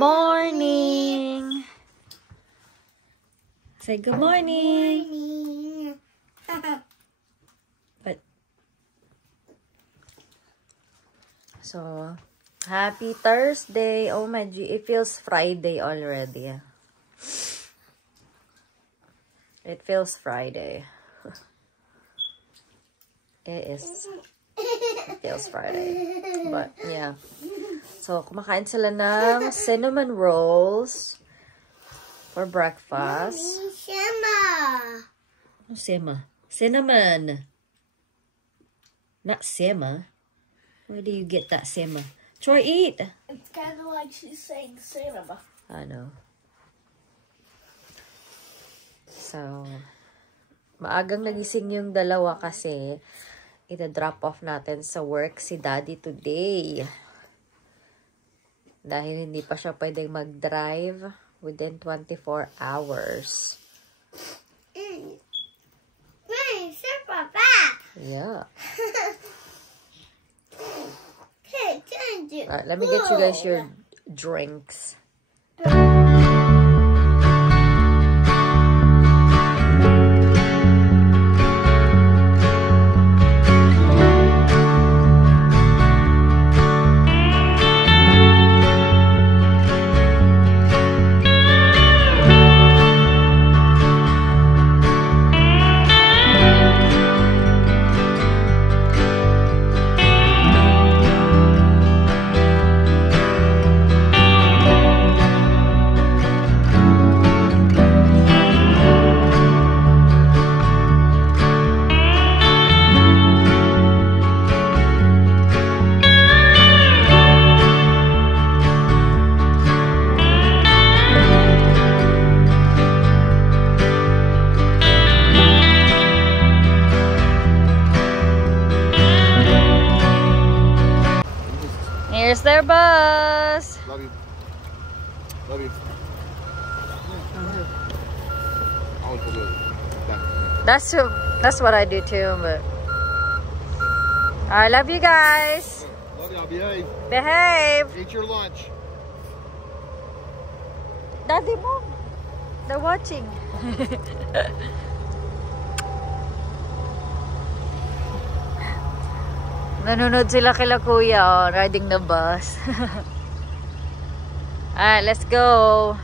morning. Say good morning. But so happy Thursday. Oh my G, it feels Friday already. It feels Friday. It feels Friday. But yeah. So kumakain sila ng cinnamon rolls for breakfast. Sema. Cinnamon. Not Sema. Where do you get that Sema? Troy, eat. It's kind of like she's saying cinema. I know. So, maagang nagising yung dalawa kasi ita-drop off natin sa work si Daddy today. Dahil hindi pa siya pwedeng mag-drive within 24 hours. Yeah. Alright, let me get you guys your drinks. Here's their bus. Love you. Love you. Always put it back. That's what I do too, but I love you guys. Love y'all. Behave. Behave. Eat your lunch. Daddy, mom. They're watching. Nanonood sila kila kuya, oh, riding the bus. Alright, let's go.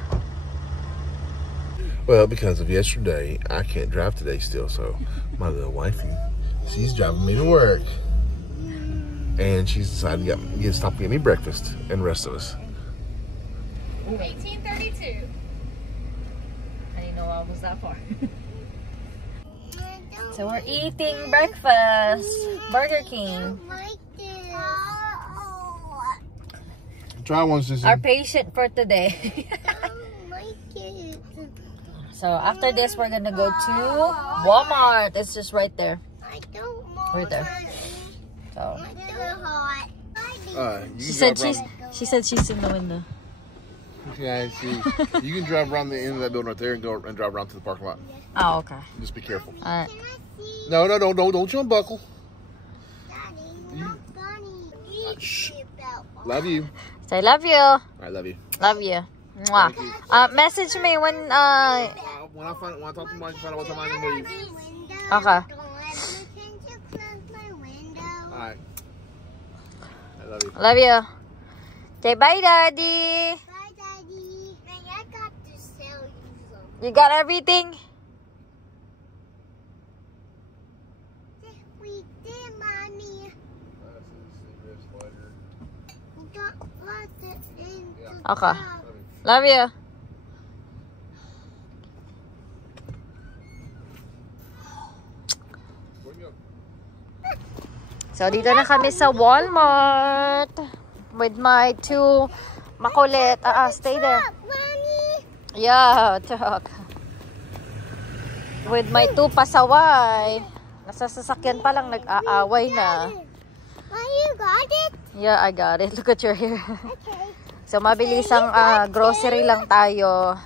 Well, because of yesterday, I can't drive today still, so my little wifey, she's driving me to work. And she's decided to stop and get me breakfast and the rest of us. 1832. I didn't know I was that far. So we're eating breakfast. Burger King. Try one, Sissy. Our patient for today. So after this, we're gonna go to Walmart. It's just right there. Right there. So she said she's in the window. Okay, see, you can drive around the end of that building right there and go and drive around to the parking lot. Oh, okay. Just be careful. All right. No, don't you unbuckle. Shh. Love you. Say love you. I love you. Love you. Mwah. Message me when when I talk to Mike, find out what time I can leave. Okay. All right. I love you. Love you. Say bye, Daddy. Bye, Daddy. I got to sell you some. You got everything? We did, Mommy. We got lots of things. Okay. Love you. So, dito na kami sa Walmart with my two makulit. Stay there. Yeah, truck. With my two pasaway. Nasa sasakyan pa lang nag-aaway na. You got it? Yeah, I got it. Look at your hair. Okay. So, mabilisang grocery lang tayo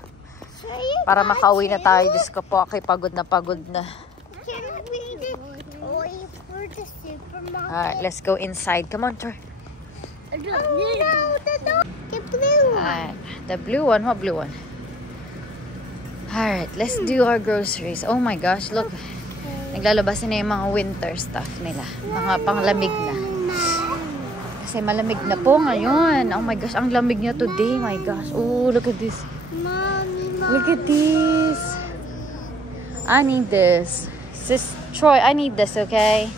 para makauwi na tayo. Diyos ko po, ako'y pagod na pagod na. Can we wait for the supermarket? Alright, let's go inside. Come on, Troy. Oh no, the dog is blue. Alright, The blue one? What blue one? Alright, let's do our groceries. Oh my gosh, look. Naglalabas na yung mga winter stuff nila. Mga panglamig na. Kasi malamig na po ngayon. Oh my gosh, ang lamig niya today. My gosh. Oh, look at this. Look at this. I need this. Sis Troy, I need this, okay?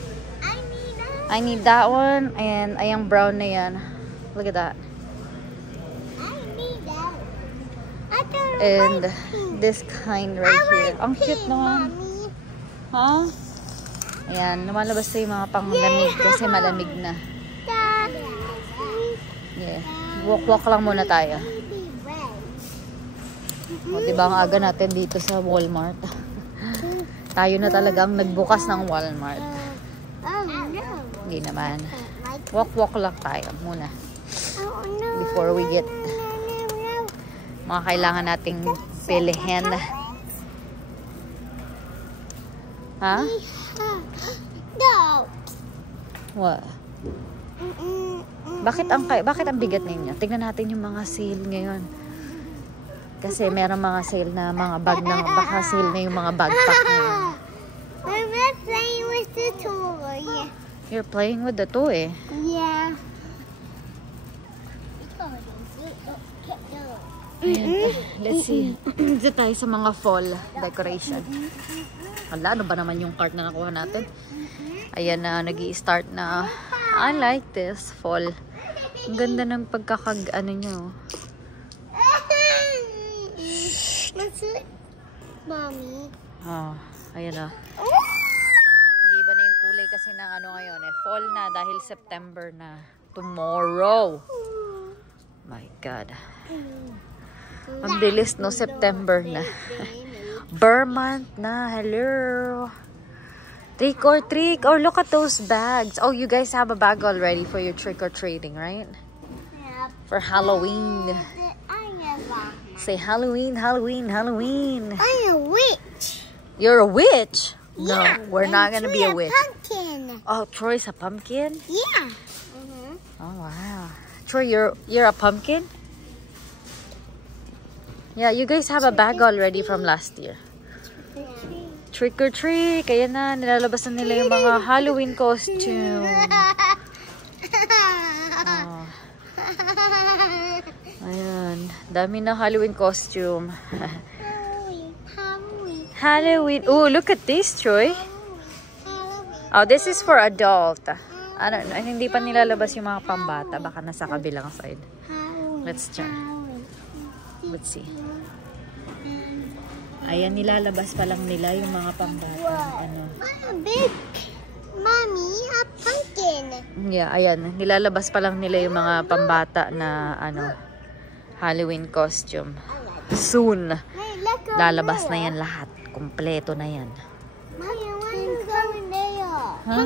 I need that one. And ayang brown na yan. Look at that. And this kind right here. Ang cute naman. Huh? Ayan, lumalabas na yung mga panglamig kasi malamig na. Yeah. Walk-walk lang muna tayo. O, diba ang aga natin dito sa Walmart? Tayo na talagang nagbukas ng Walmart. Hindi naman. Walk-walk lang tayo muna. Before we get mga kailangan nating pilihin. Ha? No. What? Bakit ang bigat ninyo? Tingnan natin yung mga sale ngayon. Kasi meron mga sale na mga bag na baka sale na yung mga backpack ngayon. I'm playing with the toy. You're playing with the toy? Yeah. Ayan. Let's see. Dito tayo sa mga fall decoration. Hala, ano ba naman yung cart na nakuha natin? Ayan na, nag-i-start na. I like this fall. Ang ganda ng pagkakag-ano nyo. Mommy. Oh, ayan na. Hindi ba na yung kulay kasi ng ano ngayon eh. Fall na dahil September na. Tomorrow. My God. Ang bilis no, September na. Burr month na. Hello. Trick or treat. Oh, look at those bags. Oh, you guys have a bag already for your trick or treating, right? Yeah. For Halloween. Say Halloween, Halloween, Halloween. I'm a witch. You're a witch? Yeah. No, we're not gonna be a witch. Pumpkin. Oh, Troy's a pumpkin? Yeah. Oh, wow. Troy, you're a pumpkin? Yeah, you guys have a bag already from last year. Trick or treat. Kaya na, nilalabas na nila yung mga Halloween costume. Oh. Ayan. Dami na Halloween costume. Halloween. Oh, look at this, Troy. Oh, this is for adult. Ano, hindi pa nilalabas yung mga pambata. Baka nasa kabilang side. Let's check. Let's see. Ayan, nilalabas pa lang nila yung mga pambata. Ano. Big mommy, a pumpkin. Yeah, ayan. Nilalabas pa lang nila yung mga pambata na ano, Halloween costume. Soon. Lalabas na yan lahat. Kompleto na yan. Mommy, I want to go in there. Huh?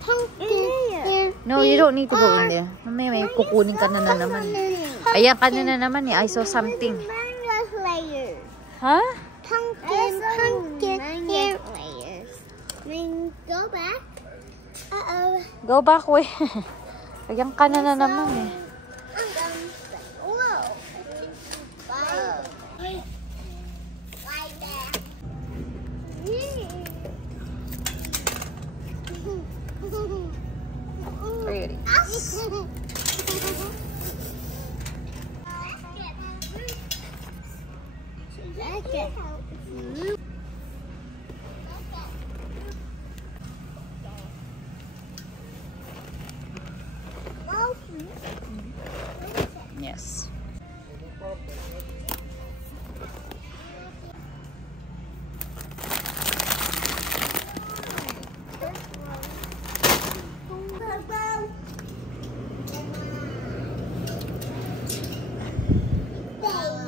Pumpkin. No, you don't need to go in there. May kukunin ka na naman. Ayan, kanina naman eh. I saw something. Huh? Pumpkin. Here. Go back. Go back way. Ayan ka na naman eh. Whoa. Right there. Pretty. Yes.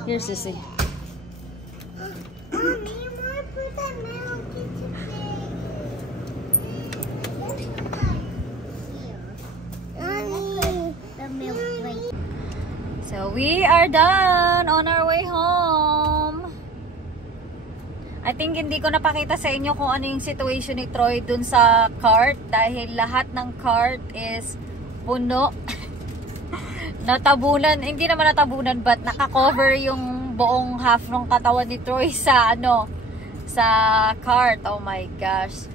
Here, Sissy. So we are done on our way home. I think hindi ko napakita sa inyo kung ano yung situation ni Troy dun sa cart dahil lahat ng cart is puno. natabunan, hindi naman natabunan, but naka-cover yung buong half ng katawan ni Troy sa sa cart. Oh my gosh.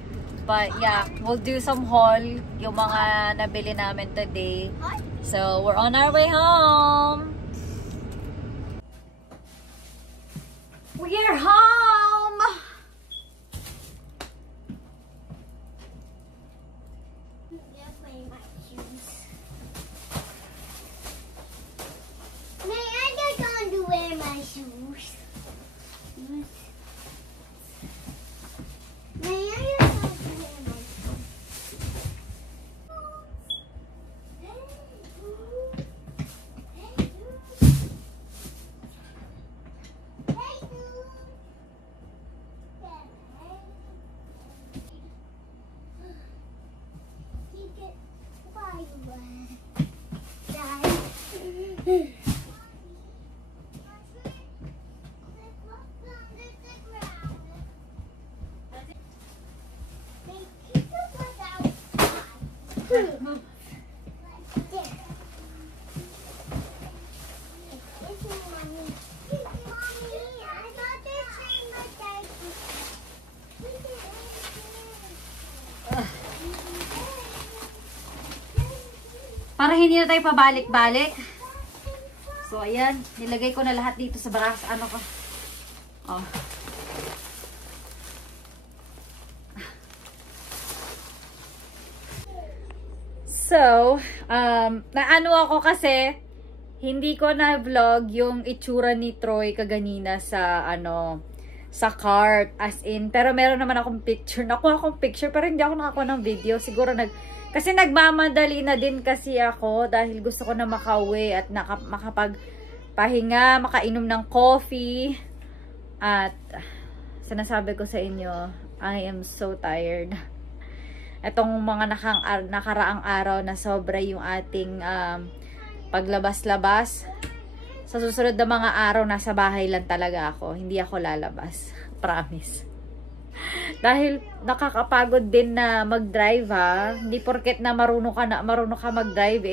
But yeah, we'll do some haul yung mga nabili namin today. So we're on our way home. We're home. Para hindi na tayo pabalik-balik. So, ayan. Nilagay ko na lahat dito sa brass. Ano ko? Oh. So, naano ako kasi, hindi ko na-vlog yung itsura ni Troy kaganina sa, sa cart. As in, pero meron naman akong picture. Nakuha akong picture, pero hindi ako nakakuha ng video. Siguro kasi nagmamadali na din kasi ako dahil gusto ko na makauwi at makapagpahinga, makainom ng coffee. At sinasabi ko sa inyo, I am so tired. Etong mga nakaraang araw na sobra yung ating paglabas-labas. Sa susunod na mga araw, nasa bahay lang talaga ako. Hindi ako lalabas. Promise. Dahil nakakapagod din na mag-drive ha. Hindi porket na marunong ka mag-drive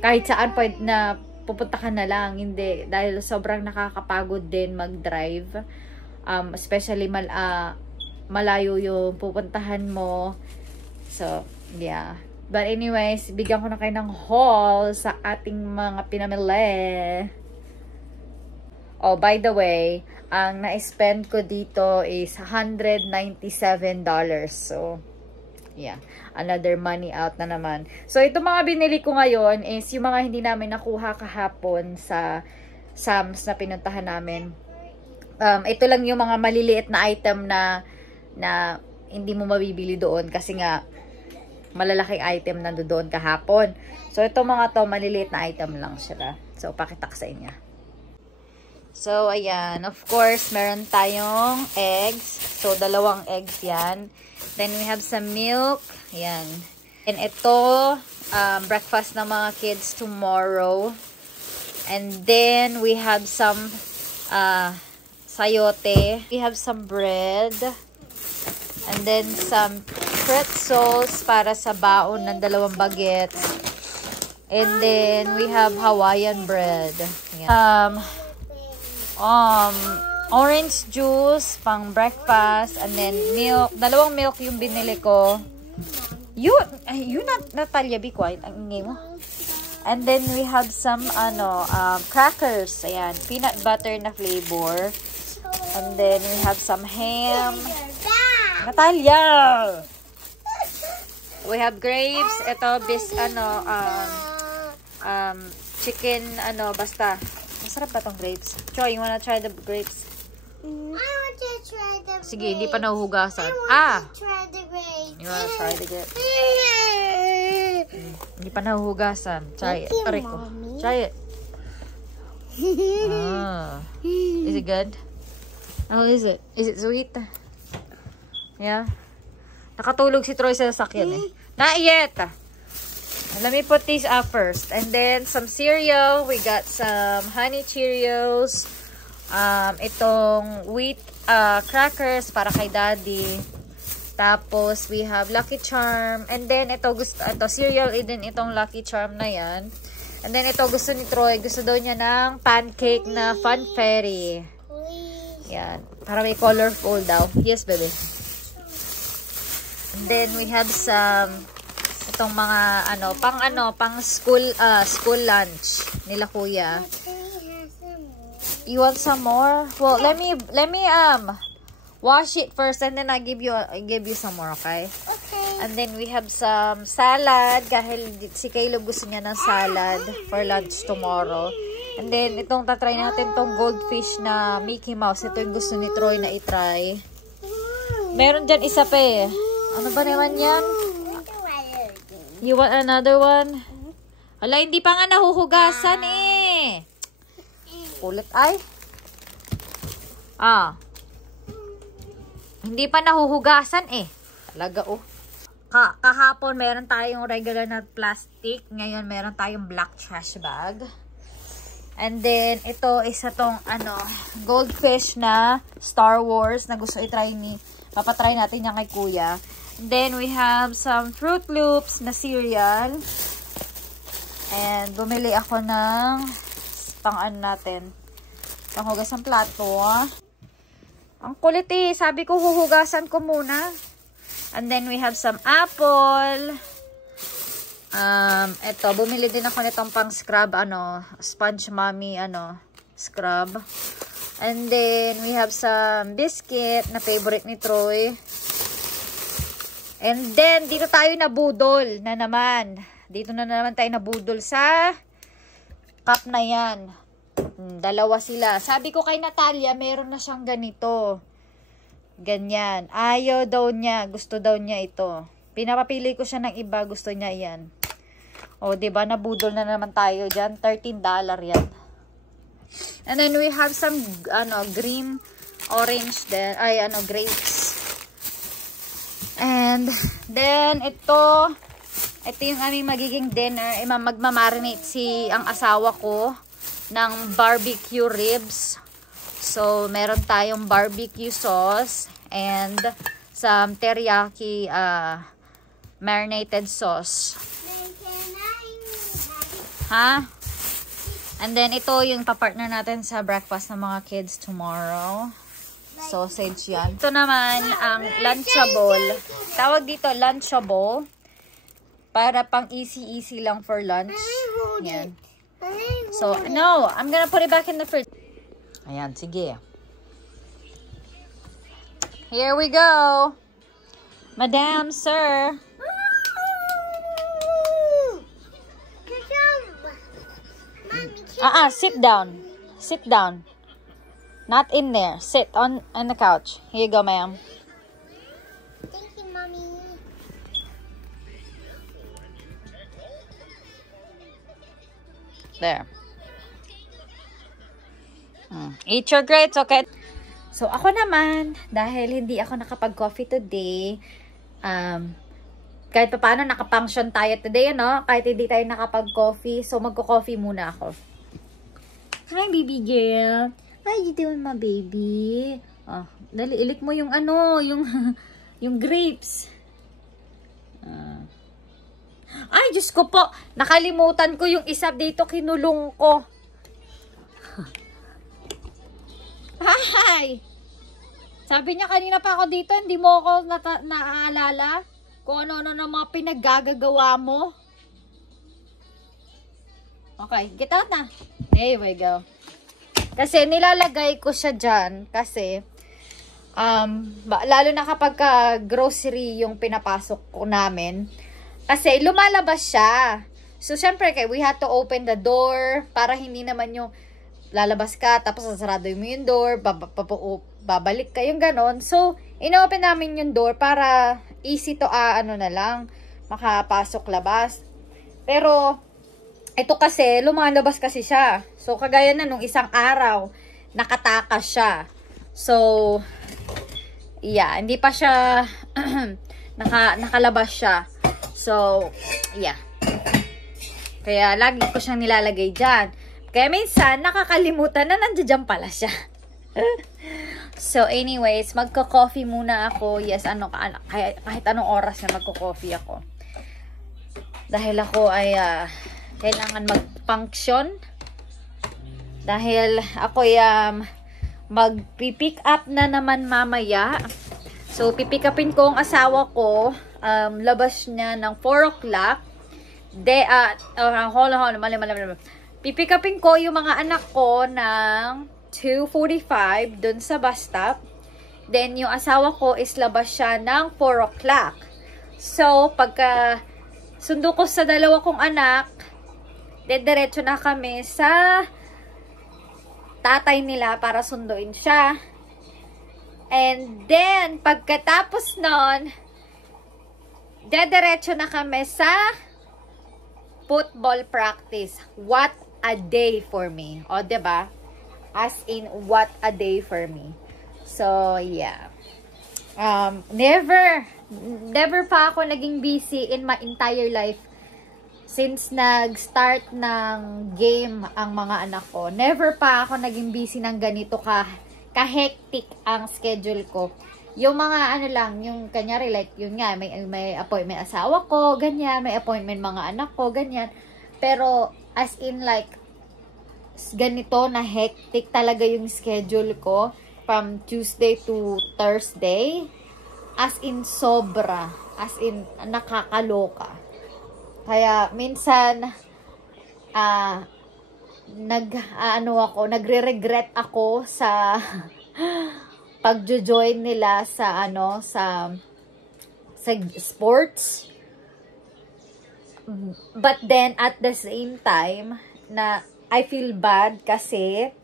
kahit saan pwede na pupunta ka na lang. Hindi. Dahil sobrang nakakapagod din mag-drive. Especially malayo yung pupuntahan mo. So, yeah. But anyways, bigyan ko na kayo ng haul sa ating mga pinamili. Oh, by the way, ang na-spend ko dito is $197. So, yeah. Another money out na naman. So, ito mga binili ko ngayon is yung mga hindi namin nakuha kahapon sa Sam's na pinuntahan namin. Ito lang yung mga maliliit na item na hindi mo mabibili doon kasi nga malalaking item na doon kahapon. So, ito mga to, maliliit na item lang sila. So, pakita ko sa inyo. So, ayan. Of course, meron tayong eggs. So, 2 eggs yan. Then, we have some milk. Ayan. And ito, breakfast ng mga kids tomorrow. And then, we have some sayote. We have some bread. And then, some pretzels para sa baon ng 2 baguettes. And then, we have Hawaiian bread. Ayan. Orange juice pang breakfast, and then milk. 2 milk yung binili ko. You Natalia, be quiet. Ang ingay mo. And then we have some crackers. Ayan, peanut butter na flavor. And then we have some ham. Natalia. We have grapes. Ito chicken basta. Masarap ba tong grapes? Choy, you wanna try the grapes? I want to try the grapes. Sige, hindi pa nahuhugasan. I want to try the grapes. You wanna try the grapes? Hindi pa nahuhugasan. Try it. Aray ko. Try it. Is it good? How is it? Is it sweet? Yeah. Nakatulog si Troy sa sasakyan eh. Not yet. Let me put these up first. And then, some cereal. We got some honey Cheerios. Itong wheat crackers para kay daddy. Tapos, we have Lucky Charm. And then, ito cereal din itong Lucky Charm na yan. And then ito gusto ni Troy. Gusto daw niya ng pancake na fun fairy. Yan. Para may colorful daw. Yes, baby. And then we have some itong mga pang school lunch nila kuya. You want some more? Well, let me wash it first and then I give you some more, okay? Okay. And then we have some salad dahil si Caleb gusto niya ng salad for lunch tomorrow. And then itong tatry natin tong goldfish na Mickey Mouse. Ito yung gusto ni Troy na itry. Meron dyan isa pa eh. Ano ba naman yan? You want another one? Wala, hindi pa nga nahuhugasan eh. Kulit ay. Hindi pa nahuhugasan eh. Talaga oh. Kahapon meron tayong regular na plastic. Ngayon meron tayong black trash bag. And then ito isa tong goldfish na Star Wars na gusto i-try papatry natin yan kay kuya. And then we have some Fruit Loops na cereal. And bumili ako ng natin. Panghugas ng plato. Ang kulit eh. Sabi ko huhugasan ko muna. And then we have some apple. Ito, bumili din ako nitong pang scrub, Sponge Mommy, scrub. And then we have some biscuit na favorite ni Troy. And then, dito tayo nabudol na naman. Dito na naman tayo nabudol sa cup na yan. Dalawa sila. Sabi ko kay Natalia, meron na siyang ganito. Ganyan. Ayaw daw niya. Gusto daw niya ito. Pinapapili ko siya ng iba. Gusto niya yan. O, diba? Nabudol na naman tayo dyan. $13 yan. And then we have some, green, orange there. Ay, grapes. And then, ito yung aming magiging dinner. Magmamarinate ang asawa ko ng barbecue ribs. So, meron tayong barbecue sauce and some teriyaki marinated sauce. Ha? And then, ito yung papartner natin sa breakfast ng mga kids tomorrow. Sausage yan. Ito naman ang Lunchable. Tawag dito Lunchable. Para pang easy lang for lunch. Yan. So, no. I'm gonna put it back in the fridge. Ayan, sige. Here we go. Madam, sir. Sit down. Sit down. Not in there. Sit on the couch. Here you go, ma'am. Thank you, Mommy. There. Eat your grapes, okay? So, ako naman, dahil hindi ako nakapag-coffee today, kahit pa paano nakapunction tayo today, kahit hindi tayo nakapag-coffee, so magko-coffee muna ako. Hi, baby girl. How you doing, my baby? Oh, dali, ilik mo yung yung grapes. Ay, Diyos ko po, nakalimutan ko yung isa dito, kinulong ko. Hi! Sabi niya kanina pa ako dito, hindi mo ako naaalala kung ano-ano ng mga pinaggagawa mo. Okay, get out na. There we go. Kasi nilalagay ko siya dyan kasi lalo na kapag grocery yung pinapasok ko namin. Kasi lumalabas siya. So, syempre, we had to open the door para hindi naman yung lalabas ka, tapos sasarado mo yung door, babalik ka, yung ganon. So, inopen namin yung door para easy to, na lang, makapasok-labas. Pero, ito kasi, lumalabas kasi siya. So, kagaya na nung isang araw, nakatakas siya. So, yeah, hindi pa siya, nakalabas siya. So, yeah. Kaya, lagi ko siyang nilalagay dyan. Kaya minsan, nakakalimutan na nandiyan pala siya. So, anyways, magko-coffee muna ako. Yes, kahit anong oras na magko-coffee ako. Dahil ako ay kailangan mag-function. Dahil ako mag-pick up na naman mamaya. So, pipick upin ko ang asawa ko. Labas niya ng 4 o'clock. Hold on, mali. Pipick upin ko yung mga anak ko ng 2:45 dun sa bus stop. Then, yung asawa ko is labas siya ng 4 o'clock. So, pagka sundo ko sa dalawa kong anak, diretso na kami sa tatay nila para sunduin siya. And then, pagkatapos nun, diretso na kami sa football practice. What a day for me. O, diba? As in, what a day for me. So, yeah. Never pa ako naging busy in my entire life since nag-start ng game ang mga anak ko. Never pa ako naging busy ng ganito ka-hectic ang schedule ko. Yung mga yung kanyari, like, yun nga, may appointment asawa ko, ganyan, may appointment mga anak ko, ganyan. Pero, as in, like, ganito na hectic talaga yung schedule ko. From Tuesday to Thursday, as in sobra, as in nakakaloka. Kaya minsan nagre-regret ako sa pagjo-join nila sa sa sports. But then at the same time na I feel bad kasi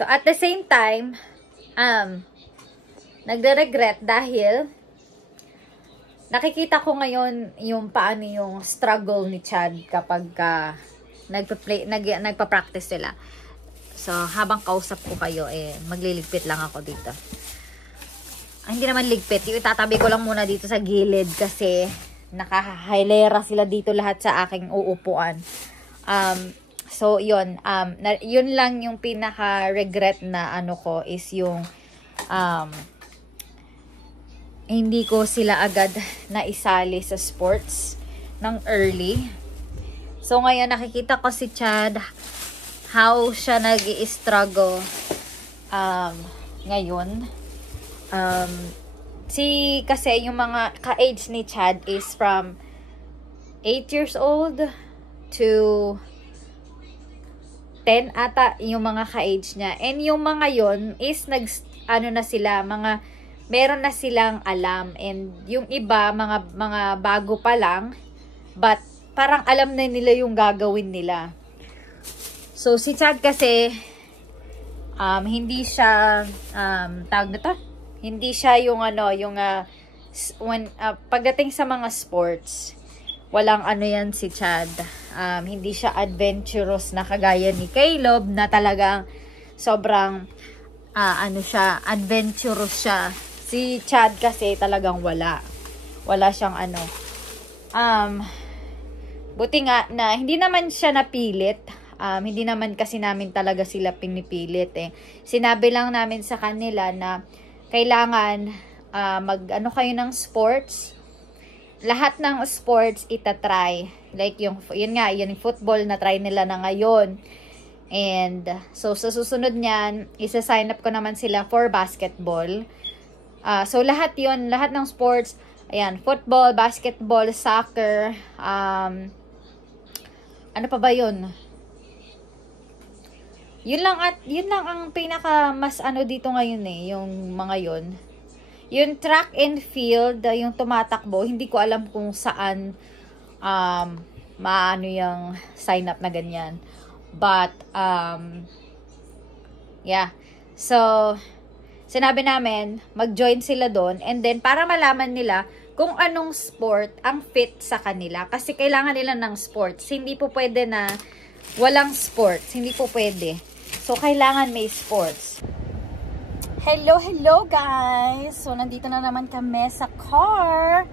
so, at the same time, nagre-regret dahil nakikita ko ngayon yung paano yung struggle ni Chad kapag nagpa-practice sila. So, habang kausap ko kayo, magliligpit lang ako dito. Hindi naman ligpit. Yung itatabi ko lang muna dito sa gilid kasi nakahailera sila dito lahat sa aking uupuan. So, yun. Yun lang yung pinaka-regret na ko is yung hindi ko sila agad na isali sa sports ng early. So, ngayon nakikita ko si Chad how siya nag-i-struggle ngayon. Kasi yung mga ka-age ni Chad is from 8 years old to 10 ata yung mga ka-age niya. And yung mga yon is na sila, meron na silang alam. And yung iba, mga bago pa lang, but parang alam na nila yung gagawin nila. So, si Chad kasi, hindi siya, tawag na to? Hindi siya yung pagdating sa mga sports, walang yan si Chad. Hindi siya adventurous na kagaya ni Caleb na talagang sobrang, adventurous siya. Si Chad kasi talagang wala. Wala siyang buti nga na hindi naman siya napilit. Hindi naman kasi namin talaga sila pinipilit Sinabi lang namin sa kanila na kailangan kayo ng sports. Lahat ng sports itatry. Like yung football na try nila na ngayon. And so sa susunod niyan, isa-sign up ko naman sila for basketball. So lahat ng sports, ayan, football, basketball, soccer, ano pa ba yun? Yun lang ang pinaka mas dito ngayon yung mga yun. Yung track and field, yung tumatakbo, hindi ko alam kung saan yung sign up na ganyan. But yeah. So sinabi namin, mag-join sila doon and then para malaman nila kung anong sport ang fit sa kanila. Kasi kailangan nila ng sports. Hindi po pwede na walang sports. Hindi po pwede. So, kailangan may sports. Hello guys! So, nandito na naman kami sa car.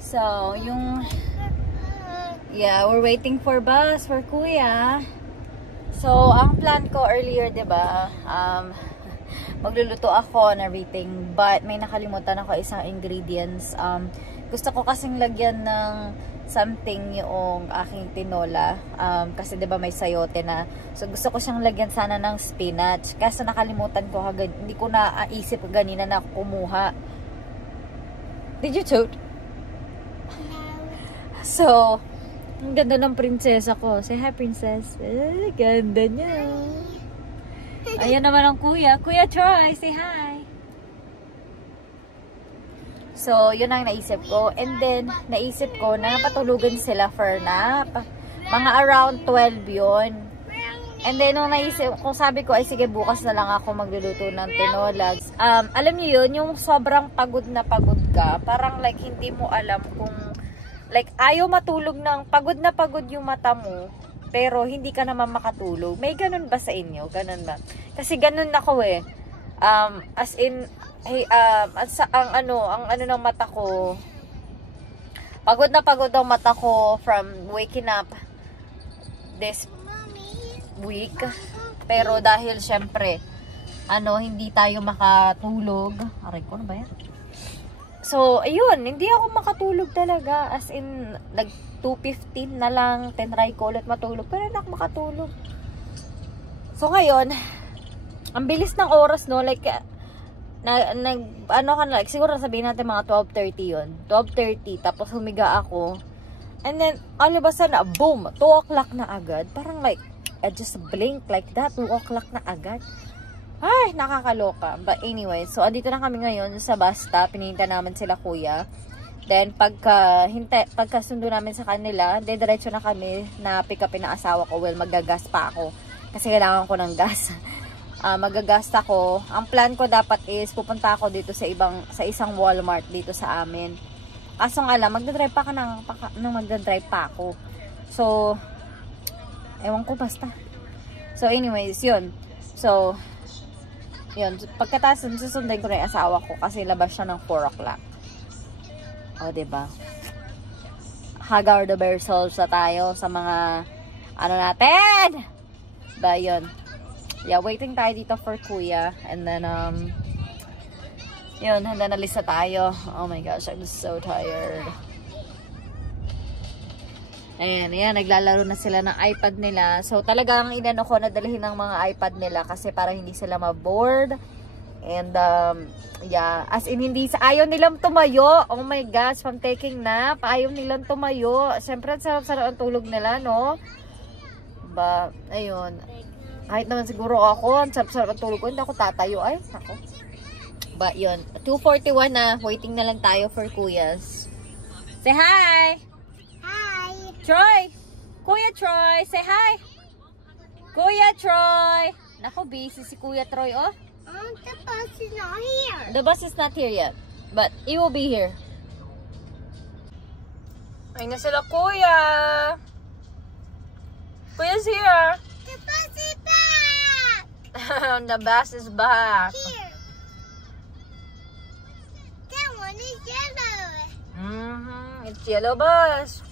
So, we're waiting for bus for kuya. So, ang plan ko earlier, diba? Magluluto ako and everything, but may nakalimutan ako isang ingredients. Gusto ko kasing lagyan ng something yung aking tinola. Kasi 'di ba may sayote na. So gusto ko siyang lagyan sana ng spinach. Kaso nakalimutan ko agad. Hindi ko naisip ganina na kumuha. Did you toot? So, ang ganda ng prinsesa ko. Say hi, princess. Ganda niya. Ayan naman ang kuya. Kuya Troy, say hi. So, yun ang naisip ko. And then, naisip ko na patulugan sila for nap. Mga around 12 yun. And then, nung naisip ko, sabi ko, ay sige, bukas na lang ako magluluto ng tinola. Alam niyo yun, yung sobrang pagod na pagod ka, parang like, hindi mo alam kung, like, ayaw matulog ng, pagod na pagod yung mata mo, pero hindi ka naman makatulog. May ganun ba sa inyo? Ganun ba? Kasi ganun ako eh. As in, hey, ang ano ng mata ko, pagod na pagod ang mata ko from waking up this week. Pero dahil syempre, hindi tayo makatulog. Aray ko, ano ba yan? So, ayun, hindi ako makatulog talaga. As in, 2:15 na lang, tinry ko ulit matulog. Pero hindi ako makatulog. So, ngayon, ang bilis ng oras, no? Like, like, siguro sabihin natin mga 12:30 yun. 12:30, tapos humiga ako. And then, basta na, boom, 2 o'clock na agad. Parang like, I just blink like that, 2 o'clock na agad. Ay, nakakaloka. But anyway, so, andito na kami ngayon sa bus stop. Pinihintay namin sila kuya. Then, pagkasundo namin sa kanila, diretso na kami na pick upin ng asawa ko. Well, magagas pa ako. Kasi kailangan ko ng gas. Magagas ako. Ang plan ko dapat is, pupunta ako dito sa isang Walmart dito sa amin. Kaso nga lang, magdadrive pa ako. So, ewan ko basta. So, anyways, yun. So, yun. Pagkataas, susundan ko na yung asawa ko kasi labas siya ng 4 o'clock. O, diba? Hagar the bear souls na tayo sa mga, natin! Ba, yun. Yeah, waiting tayo dito for kuya. And then, yun, handa na lista tayo. Oh my gosh, I'm so tired. Ayan, naglalaro na sila ng iPad nila. So, talagang inano ko na dalhin ng mga iPad nila kasi para hindi sila ma-bored. And, yeah, as in, ayaw nilang tumayo. Oh my gosh, from taking nap, ayaw nilang tumayo. Siyempre, sarap-sarap ang tulog nila, no? Ba, ayun. Kahit naman siguro ako, ang sarap-sarap ang tulog ko, hindi ako tatayo. Ay, ako. But, yun. 2:41 na. Waiting na lang tayo for kuyas. Say hi! Hi! Troy! Kuya Troy! Say hi! Kuya Troy! Naku, busy si Kuya Troy, oh. The bus is not here. The bus is not here yet. But, it will be here. Ay na sila, Kuya! Kuya's here! The bus is back! The bus is back. Here. That one is yellow. It's yellow bus.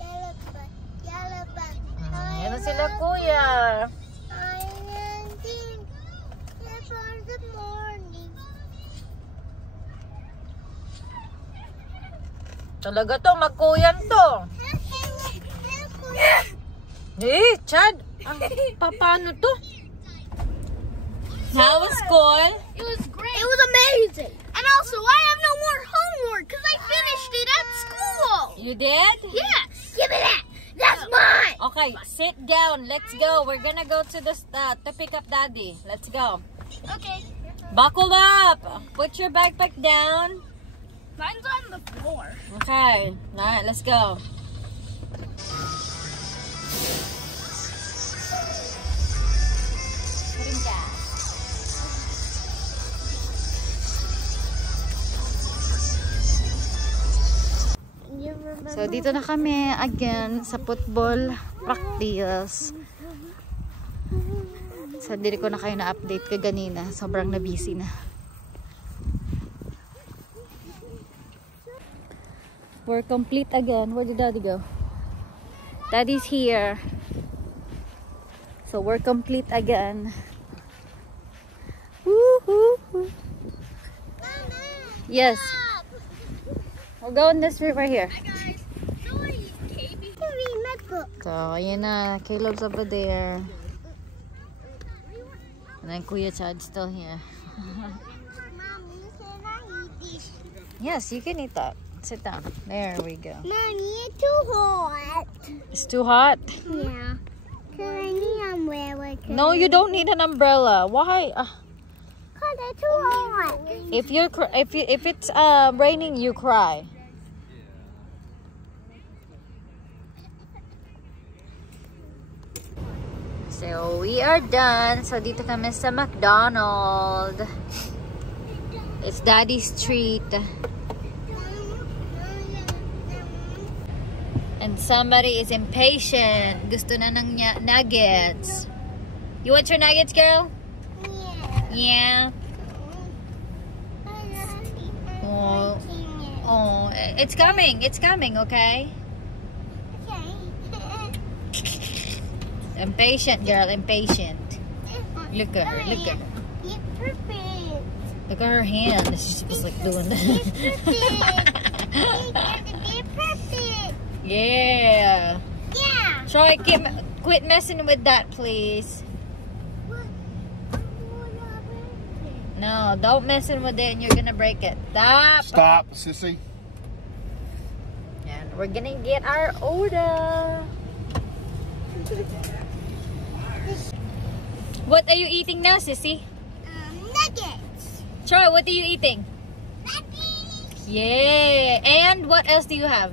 Yellow bus. Yellow bus. Yan na sila, Kuya. For the morning. Talaga to, magkuyan to. Chad. Paano to? How was school? It was great. It was amazing. And also, I have no more homework because I finished it at school. You did? Yes. Give me that. That's mine. Okay, sit down. Let's go. We're gonna go to to pick up Daddy. Let's go. Okay. Buckle up. Put your backpack down. Mine's on the floor. Okay. All right, let's go. So, dito na kami again sa football practice. So, hindi ko na kayo na-update kaganina. Sobrang na-busy na. We're complete again. Where did Daddy go? Daddy's here. So, we're complete again. Woohoo! Yes. We'll go in this route right here. Guys, sorry, KB. So, ayan na. Caleb's over there. And then Kuya Chad's still here. Mommy, can I eat this? Yes, you can eat that. Sit down. There we go. Mommy, it's too hot. It's too hot? Yeah. Can I need an umbrella? No, you don't need an umbrella. Why? Cause it's too hot. If it's raining, you cry. So we are done. So dito kami sa McDonald's. It's Daddy's treat. And somebody is impatient. Gusto na ng nuggets. You want your nuggets, girl? Yeah. Yeah. Oh, oh, it's coming. It's coming, okay? Impatient, girl. Impatient. Look at her. Look at her. You're perfect. Look at her hand. She's just like doing that. You're perfect. Yeah. Yeah. Troy, quit messing with that, please. No, don't messing with it and you're gonna break it. Stop. Stop, sissy. And we're gonna get our order. What are you eating now, sissy? Nuggets. Troy, what are you eating? Nuggets. Yeah. And what else do you have?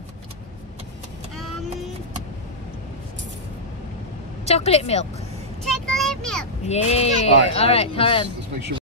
Chocolate milk. Chocolate milk. Yeah. All right. Let's make sure.